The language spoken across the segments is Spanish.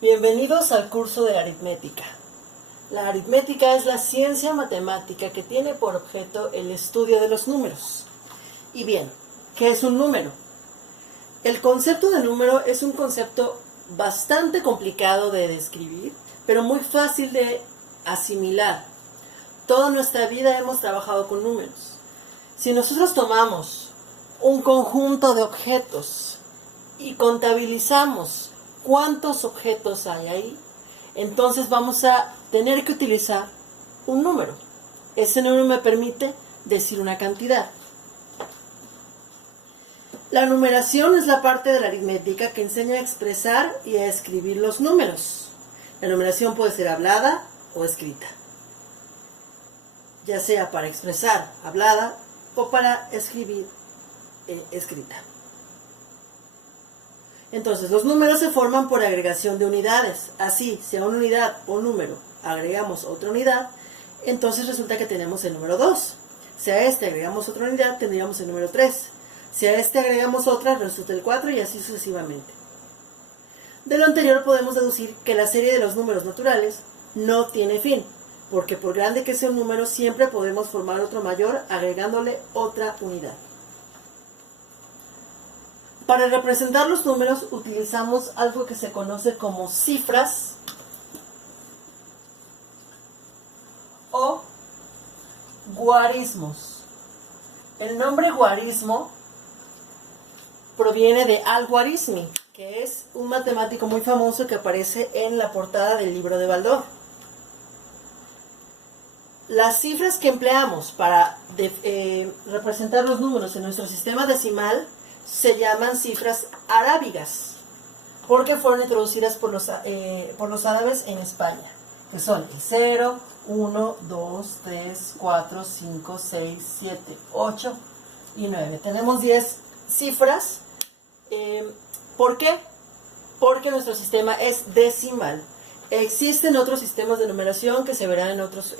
Bienvenidos al curso de aritmética. La aritmética es la ciencia matemática que tiene por objeto el estudio de los números. Y bien, ¿qué es un número? El concepto de número es un concepto bastante complicado de describir, pero muy fácil de asimilar. Toda nuestra vida hemos trabajado con números. Si nosotros tomamos un conjunto de objetos y contabilizamos cuántos objetos hay ahí, entonces vamos a tener que utilizar un número. Ese número me permite decir una cantidad. La numeración es la parte de la aritmética que enseña a expresar y a escribir los números. La numeración puede ser hablada o escrita, ya sea para expresar hablada o para escribir escrita. Entonces, los números se forman por agregación de unidades. Así, si a una unidad o número agregamos otra unidad, entonces resulta que tenemos el número 2. Si a este agregamos otra unidad, tendríamos el número 3. Si a este agregamos otra, resulta el 4 y así sucesivamente. De lo anterior podemos deducir que la serie de los números naturales no tiene fin, porque por grande que sea un número, siempre podemos formar otro mayor agregándole otra unidad. Para representar los números utilizamos algo que se conoce como cifras o guarismos. El nombre guarismo proviene de Al-Khwarizmi, que es un matemático muy famoso que aparece en la portada del libro de Baldor. Las cifras que empleamos para representar los números en nuestro sistema decimal se llaman cifras arábigas, porque fueron introducidas por los árabes en España, que son el 0, 1, 2, 3, 4, 5, 6, 7, 8 y 9. Tenemos 10 cifras. ¿Por qué? Porque nuestro sistema es decimal. Existen otros sistemas de numeración que se verán en otros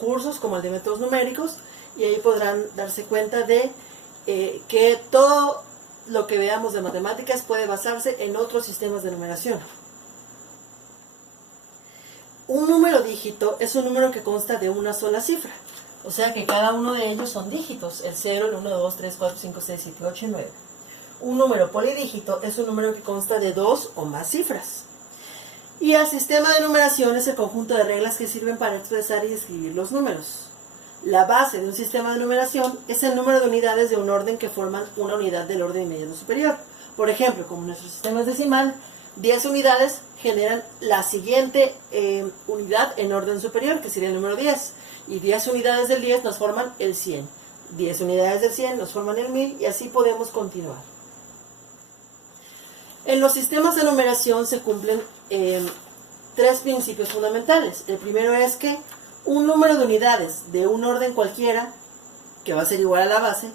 cursos, como el de métodos numéricos, y ahí podrán darse cuenta de que todo lo que veamos de matemáticas puede basarse en otros sistemas de numeración. Un número dígito es un número que consta de una sola cifra, o sea que cada uno de ellos son dígitos, el 0, el 1, 2, 3, 4, 5, 6, 7, 8 y 9. Un número polidígito es un número que consta de dos o más cifras. Y el sistema de numeración es el conjunto de reglas que sirven para expresar y escribir los números. La base de un sistema de numeración es el número de unidades de un orden que forman una unidad del orden inmediato superior. Por ejemplo, como nuestro sistema es decimal, 10 unidades generan la siguiente unidad en orden superior, que sería el número 10. Y 10 unidades del 10 nos forman el 100. 10 unidades del 100 nos forman el 1000 y así podemos continuar. En los sistemas de numeración se cumplen tres principios fundamentales. El primero es que un número de unidades de un orden cualquiera, que va a ser igual a la base,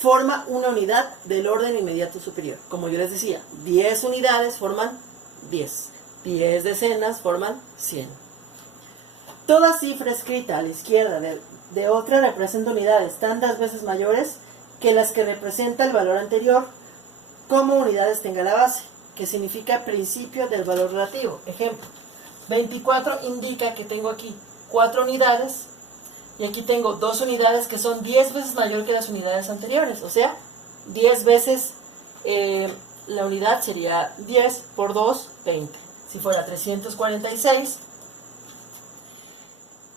forma una unidad del orden inmediato superior. Como yo les decía, 10 unidades forman 10. 10 decenas forman 100. Toda cifra escrita a la izquierda de otra representa unidades tantas veces mayores que las que representa el valor anterior, como unidades tenga la base, que significa principio del valor relativo. Ejemplo, 24 indica que tengo aquí 4 unidades y aquí tengo 2 unidades que son 10 veces mayor que las unidades anteriores, o sea, 10 veces la unidad sería 10 por 2, 20. Si fuera 346,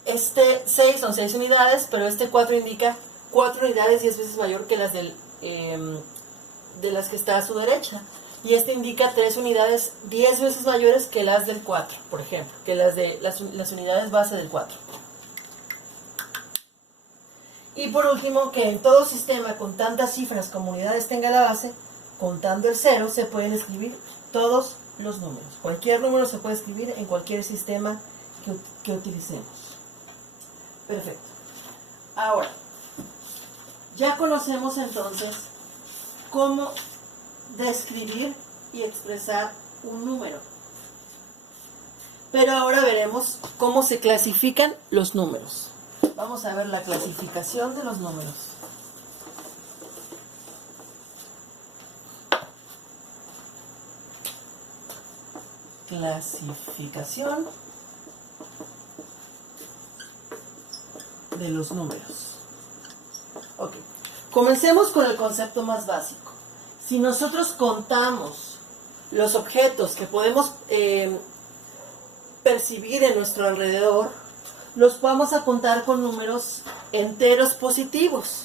este 6 son 6 unidades, pero este 4 indica 4 unidades 10 veces mayor que las de las que está a su derecha. Y este indica 3 unidades 10 veces mayores que las del 4, por ejemplo, que las unidades base del 4. Y por último, que en todo sistema con tantas cifras como unidades tenga la base, contando el 0, se pueden escribir todos los números. Cualquier número se puede escribir en cualquier sistema que utilicemos. Perfecto. Ahora, ya conocemos entonces cómo describir y expresar un número. Pero ahora veremos cómo se clasifican los números. Vamos a ver la clasificación de los números. Clasificación de los números. Ok, comencemos con el concepto más básico. Si nosotros contamos los objetos que podemos percibir en nuestro alrededor, los vamos a contar con números enteros positivos.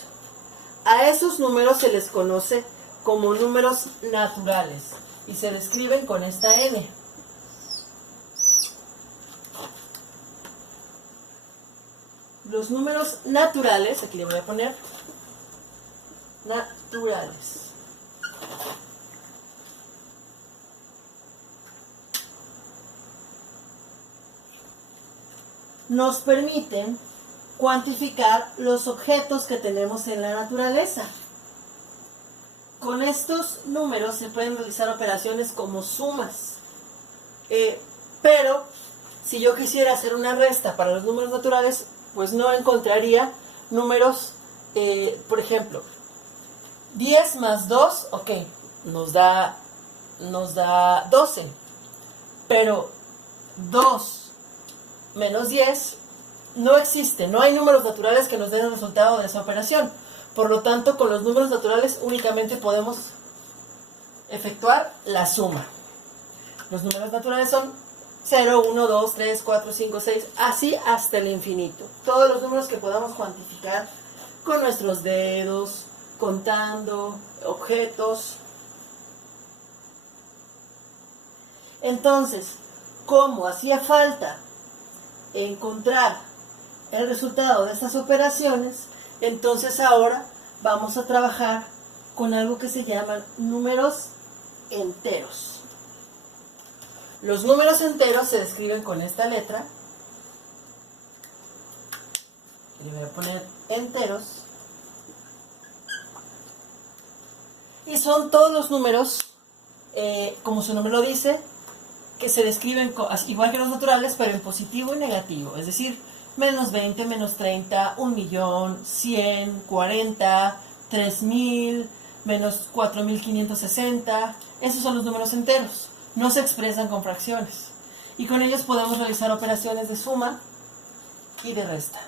A esos números se les conoce como números naturales y se describen con esta N. Los números naturales, aquí le voy a poner naturales. Nos permiten cuantificar los objetos que tenemos en la naturaleza. Con estos números se pueden realizar operaciones como sumas. Pero si yo quisiera hacer una resta para los números naturales, pues no encontraría números, por ejemplo, 10 más 2, ok, nos da 12. Pero 2 menos 10 no existe, no hay números naturales que nos den el resultado de esa operación. Por lo tanto, con los números naturales únicamente podemos efectuar la suma. Los números naturales son 0, 1, 2, 3, 4, 5, 6, así hasta el infinito. Todos los números que podamos cuantificar con nuestros dedos, contando objetos. Entonces, como hacía falta encontrar el resultado de estas operaciones, entonces ahora vamos a trabajar con algo que se llaman números enteros. Los números enteros se describen con esta letra. Le voy a poner enteros. Y son todos los números, como su nombre lo dice, que se describen igual que los naturales, pero en positivo y negativo. Es decir, menos 20, menos 30, 1.000.000, 100, 40, 3.000, menos 4.560. Esos son los números enteros. No se expresan con fracciones. Y con ellos podemos realizar operaciones de suma y de resta.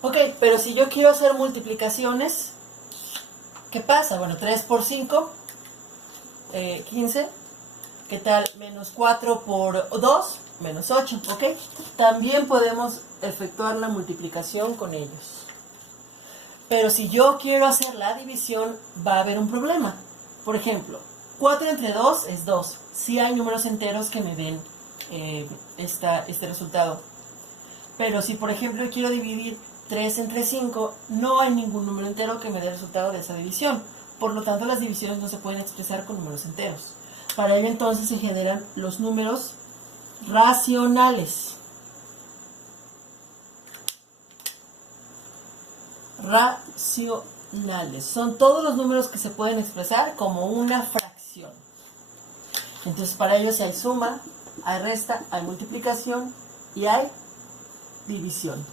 Ok, pero si yo quiero hacer multiplicaciones, ¿qué pasa? Bueno, 3 por 5, 15. ¿Qué tal? Menos 4 por 2, menos 8, ¿ok? También podemos efectuar la multiplicación con ellos. Pero si yo quiero hacer la división, va a haber un problema. Por ejemplo, 4 entre 2 es 2. Sí hay números enteros que me den este resultado. Pero si, por ejemplo, quiero dividir 3 entre 5, no hay ningún número entero que me dé el resultado de esa división. Por lo tanto, las divisiones no se pueden expresar con números enteros. Para ello, entonces, se generan los números racionales. Racionales. Son todos los números que se pueden expresar como una fracción. Entonces, para ello, si hay suma, hay resta, hay multiplicación y hay división.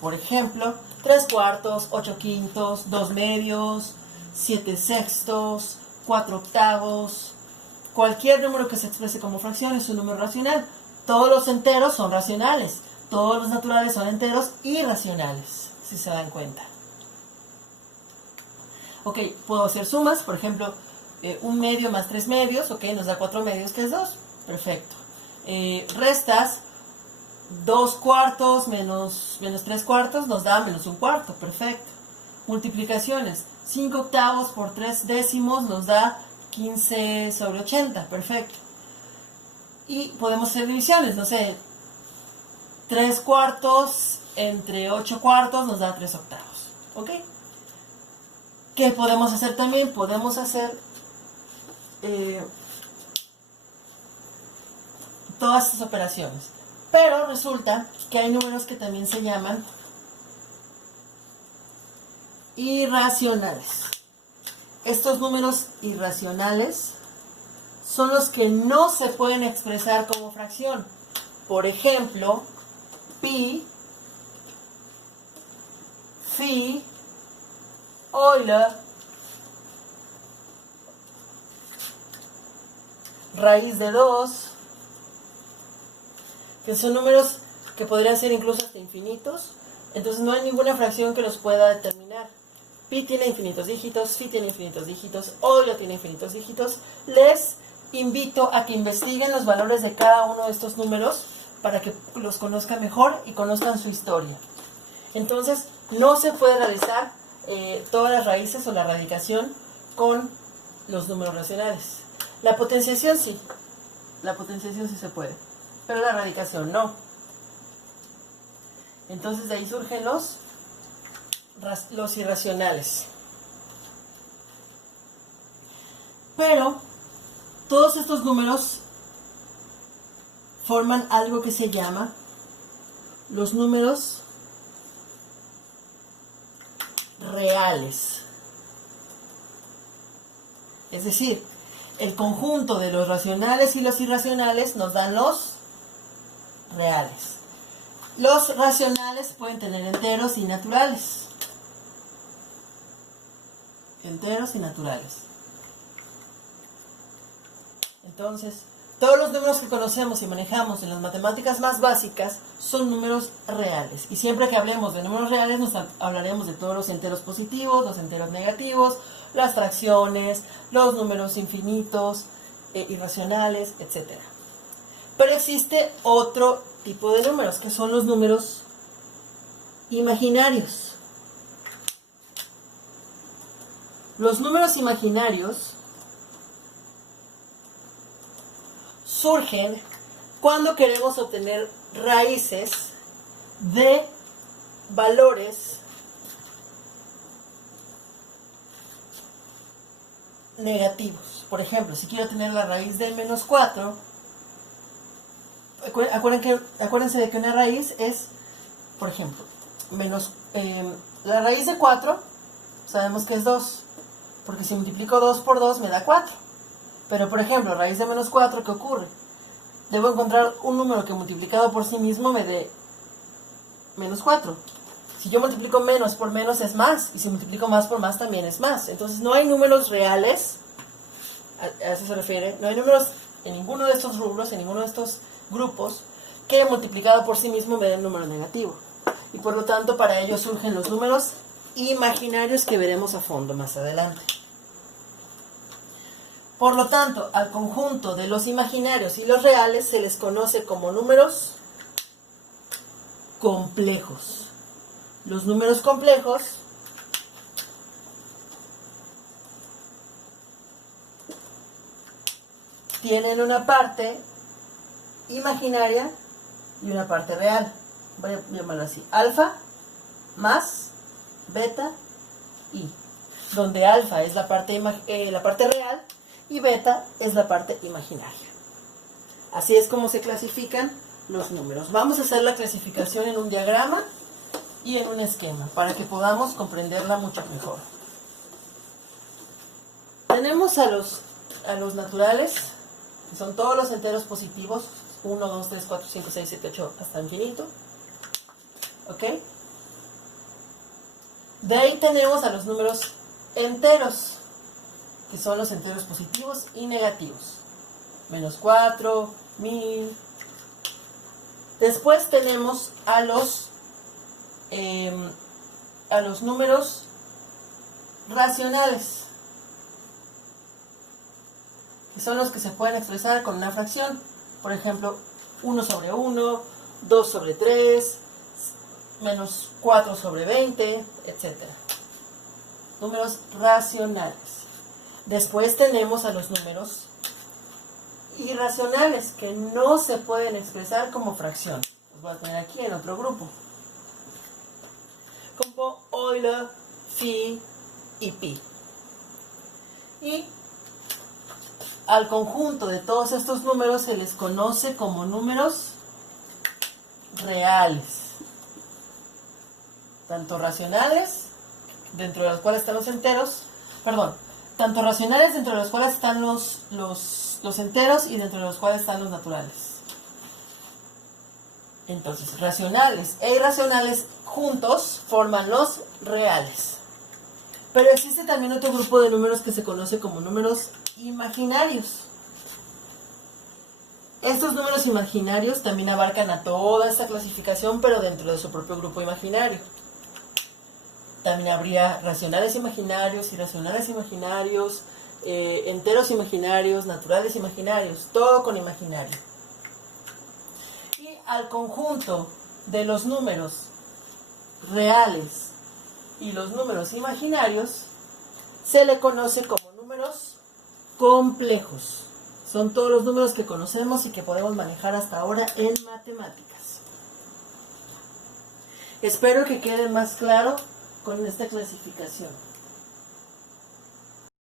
Por ejemplo, 3 cuartos, 8 quintos, 2 medios, 7 sextos, 4 octavos. Cualquier número que se exprese como fracción es un número racional. Todos los enteros son racionales. Todos los naturales son enteros irracionales, si se dan cuenta. Ok, puedo hacer sumas. Por ejemplo, 1 medio más 3 medios, ok, nos da 4 medios, que es 2. Perfecto. Restas, 2 cuartos menos 3 cuartos nos da menos 1 cuarto. Perfecto. Multiplicaciones, 5 octavos por 3 décimos nos da 15 sobre 80. Perfecto. Y podemos hacer divisiones, no sé, 3 cuartos entre 8 cuartos nos da 3 octavos. ¿Ok? ¿Qué podemos hacer también? Podemos hacer todas estas operaciones. Pero resulta que hay números que también se llaman irracionales. Estos números irracionales son los que no se pueden expresar como fracción. Por ejemplo, pi, phi, Euler, raíz de 2, que son números que podrían ser incluso hasta infinitos. Entonces no hay ninguna fracción que los pueda determinar. Pi tiene infinitos dígitos, phi tiene infinitos dígitos, OILO tiene infinitos dígitos. Les invito a que investiguen los valores de cada uno de estos números para que los conozcan mejor y conozcan su historia. Entonces, no se puede realizar todas las raíces o la radicación con los números racionales. La potenciación sí. La potenciación sí se puede, pero la radicación no. Entonces, de ahí surgen los irracionales. Pero todos estos números forman algo que se llama los números reales. Es decir, el conjunto de los racionales y los irracionales nos dan los reales. Los racionales pueden tener enteros y naturales. Enteros y naturales. Entonces, todos los números que conocemos y manejamos en las matemáticas más básicas son números reales. Y siempre que hablemos de números reales, nos hablaremos de todos los enteros positivos, los enteros negativos, las fracciones, los números infinitos, irracionales, etc. Pero existe otro tipo de números, que son los números imaginarios. Los números imaginarios surgen cuando queremos obtener raíces de valores negativos. Por ejemplo, si quiero tener la raíz de menos 4, acuérdense de que una raíz es, por ejemplo, la raíz de 4, sabemos que es 2, porque si multiplico 2 por 2 me da 4. Pero, por ejemplo, raíz de menos 4, ¿qué ocurre? Debo encontrar un número que multiplicado por sí mismo me dé menos 4. Si yo multiplico menos por menos es más, y si multiplico más por más también es más. Entonces no hay números reales, a eso se refiere, no hay números en ninguno de estos rubros, en ninguno de estos grupos, que multiplicado por sí mismo me den un número negativo. Y por lo tanto para ello surgen los números imaginarios que veremos a fondo más adelante. Por lo tanto, al conjunto de los imaginarios y los reales se les conoce como números complejos. Los números complejos tienen una parte imaginaria y una parte real. Voy a llamarlo así: alfa más beta y, donde alfa es la parte real y beta es la parte imaginaria. Así es como se clasifican los números. Vamos a hacer la clasificación en un diagrama y en un esquema para que podamos comprenderla mucho mejor. Tenemos a los naturales, que son todos los enteros positivos, 1, 2, 3, 4, 5, 6, 7, 8, hasta infinito. ¿Ok? De ahí tenemos a los números enteros, que son los enteros positivos y negativos. Menos 4, 1000. Después tenemos a los números racionales, que son los que se pueden expresar con una fracción. Por ejemplo, 1 sobre 1, 2 sobre 3, menos 4 sobre 20, etc. Números racionales. Después tenemos a los números irracionales, que no se pueden expresar como fracción. Los voy a poner aquí en otro grupo, como OILO, phi y pi. Y al conjunto de todos estos números se les conoce como números reales, tanto racionales, dentro de los cuales están los enteros, tanto racionales dentro de los cuales están los enteros y dentro de los cuales están los naturales. Entonces, racionales e irracionales juntos forman los reales. Pero existe también otro grupo de números que se conoce como números imaginarios. Estos números imaginarios también abarcan a toda esta clasificación, pero dentro de su propio grupo imaginario. También habría racionales imaginarios, irracionales imaginarios, enteros imaginarios, naturales imaginarios, todo con imaginario. Y al conjunto de los números reales y los números imaginarios se le conoce como números complejos. Son todos los números que conocemos y que podemos manejar hasta ahora en matemáticas. Espero que quede más claro con esta clasificación.